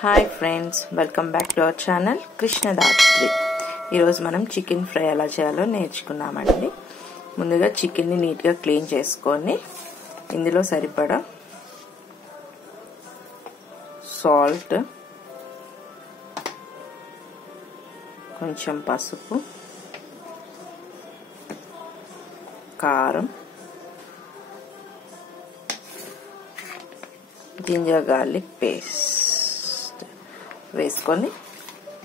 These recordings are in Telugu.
Hi friends, welcome back to our channel Krishnadatri. ఈరోజు మనం చికెన్ ఫ్రై ఎలా చేయాలో నేర్చుకున్నామండి. ముందుగా చికెన్ని నీట్గా క్లీన్ చేసుకొని ఇందులో సరిపడా సాల్ట్, కొంచెం పసుపు, కారం, జింజర్ గార్లిక్ పేస్ట్ వేసుకొని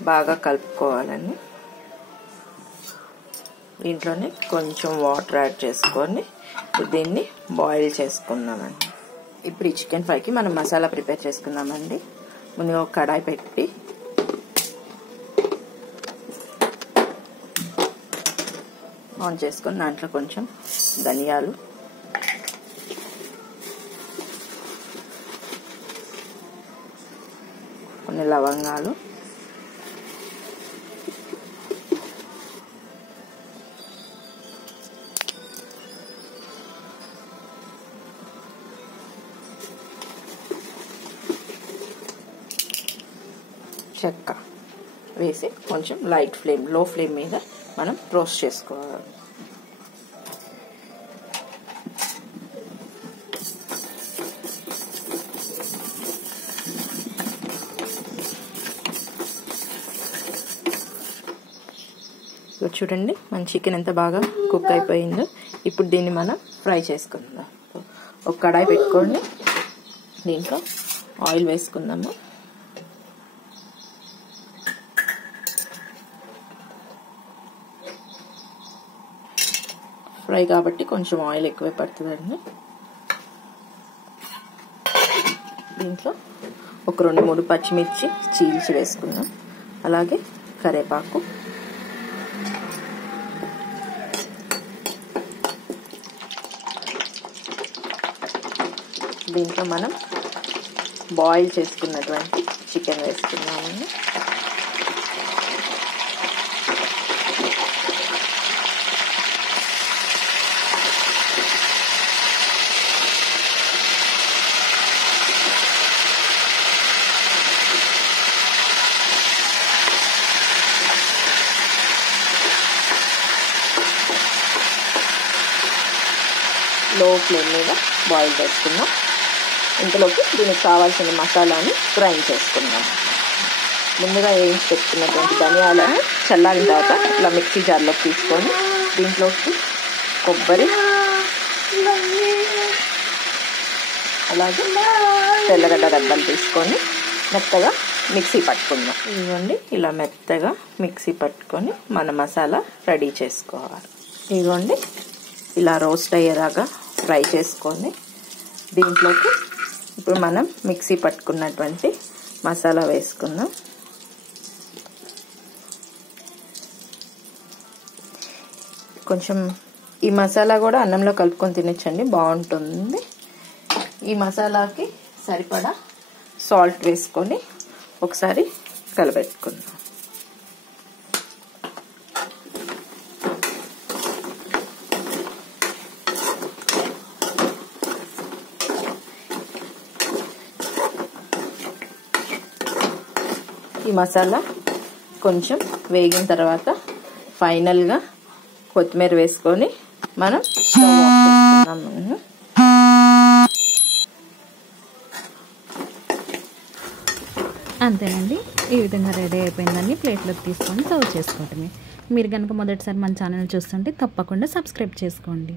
బాగా కలుపుకోవాలండి. దీంట్లోనే కొంచెం వాటర్ యాడ్ చేసుకొని దీన్ని బాయిల్ చేసుకుందామండి. ఇప్పుడు ఈ చికెన్ ఫ్రైకి మనం మసాలా ప్రిపేర్ చేసుకుందామండి. ముందుగా ఒక కడాయి పెట్టి ఆన్ చేసుకొని దాంట్లో కొంచెం ధనియాలు, కొన్ని లవంగాలు, చెక్క వేసి కొంచెం లైట్ ఫ్లేమ్, లో ఫ్లేమ్ మీద మనం రోస్ట్ చేసుకోవాలి. చూడండి, మన చికెన్ ఎంత బాగా కుక్ అయిపోయిందో. ఇప్పుడు దీన్ని మనం ఫ్రై చేసుకుందాం. ఒక కడాయి పెట్టుకోండి, దీంట్లో ఆయిల్ వేసుకుందాము. ఫ్రై కాబట్టి కొంచెం ఆయిల్ ఎక్కువే పడుతుందండి. దీంట్లో ఒక 2-3 పచ్చిమిర్చి చీల్చి వేసుకుందాం. అలాగే కరివేపాకు, దీంట్లో మనం బాయిల్ చేసుకున్నటువంటి చికెన్ వేసుకున్నామండి. లో ఫ్లేమ్ మీద బాయిల్ చేసుకుందాం. ఇందులోకి దీనికి కావాల్సిన మసాలాని గ్రైండ్ చేసుకుందాం. ముందుగా వేయించి పెట్టుకున్నటువంటి ధనియాలను చల్లారిన తర్వాత ఇలా మిక్సీ జార్లోకి తీసుకొని దీంట్లోకి కొబ్బరి, అలాగే తెల్లగడ్డ గడ్డలు తీసుకొని మెత్తగా మిక్సీ పట్టుకుందాం. ఇదిగోండి, ఇలా మెత్తగా మిక్సీ పట్టుకొని మన మసాలా రెడీ చేసుకోవాలి. ఇదిగోండి, ఇలా రోస్ట్ అయ్యేలాగా ఫ్రై చేసుకొని దీంట్లోకి ఇప్పుడు మనం మిక్సీ పట్టుకున్నటువంటి మసాలా వేసుకుందాం. కొంచెం ఈ మసాలా కూడా అన్నంలో కలుపుకొని తినొచ్చండి, బాగుంటుంది. ఈ మసాలాకి సరిపడా సాల్ట్ వేసుకొని ఒకసారి కలబెట్టుకుందాం. ఈ మసాలా కొంచెం వేగిన తర్వాత ఫైనల్గా కొత్తిమీర వేసుకొని మనం స్టవ్ ఆఫ్ చేసుకున్నాము. అంతేనండి, ఈ విధంగా రెడీ అయిపోయిందని ప్లేట్లోకి తీసుకొని సర్వ్ చేసుకోవటమే. మీరు కనుక మొదటిసారి మన ఛానల్ చూస్తుంటే తప్పకుండా సబ్స్క్రైబ్ చేసుకోండి.